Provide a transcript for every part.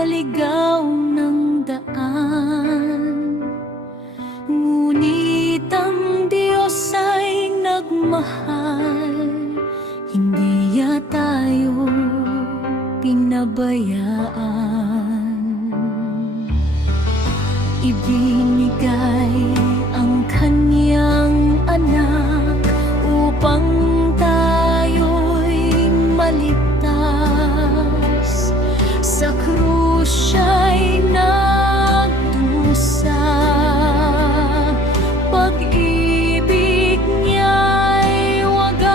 sa ligaw ng daan. Ngunit ang Diyos ay nagmahal, hindi niya tayo pinabayaan. Ibinigay ang kanyang anak upang tayo'y maligtas. Sa krus siya'y nagdusa, pag-ibig niya'y wagas.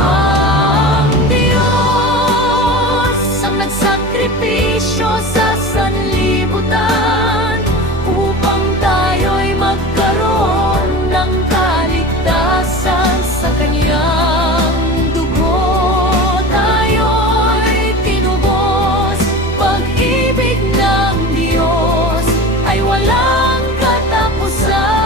Ang Diyos ang nagsakripisyo sa sanlibutan upang tayo'y magkaroon ng kaligtasan. Sa kanyang dugo tayo'y tinubos. Pag-ibig ng Diyos ay walang katapusan.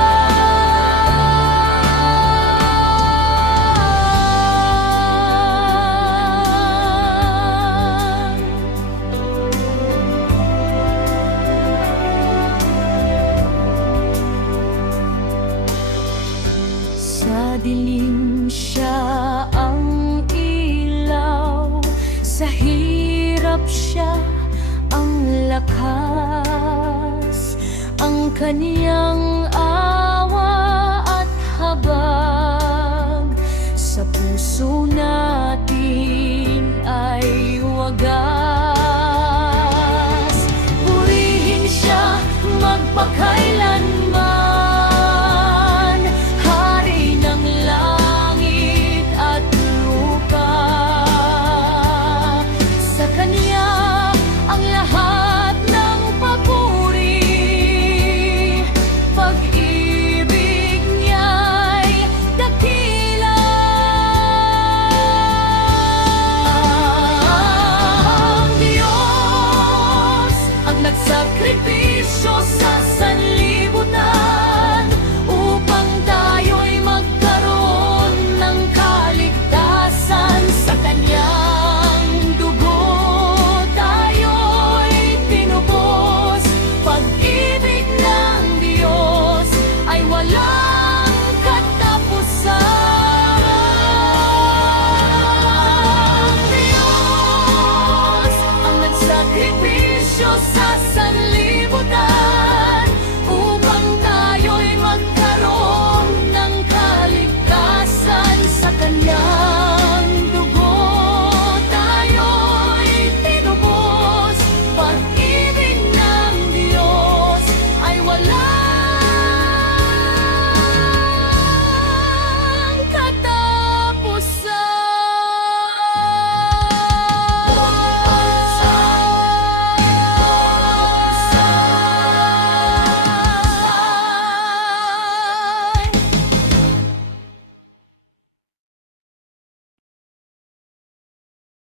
Sa dilim siya ang ilaw, sa hirap siya ang lakas. Ang kanyang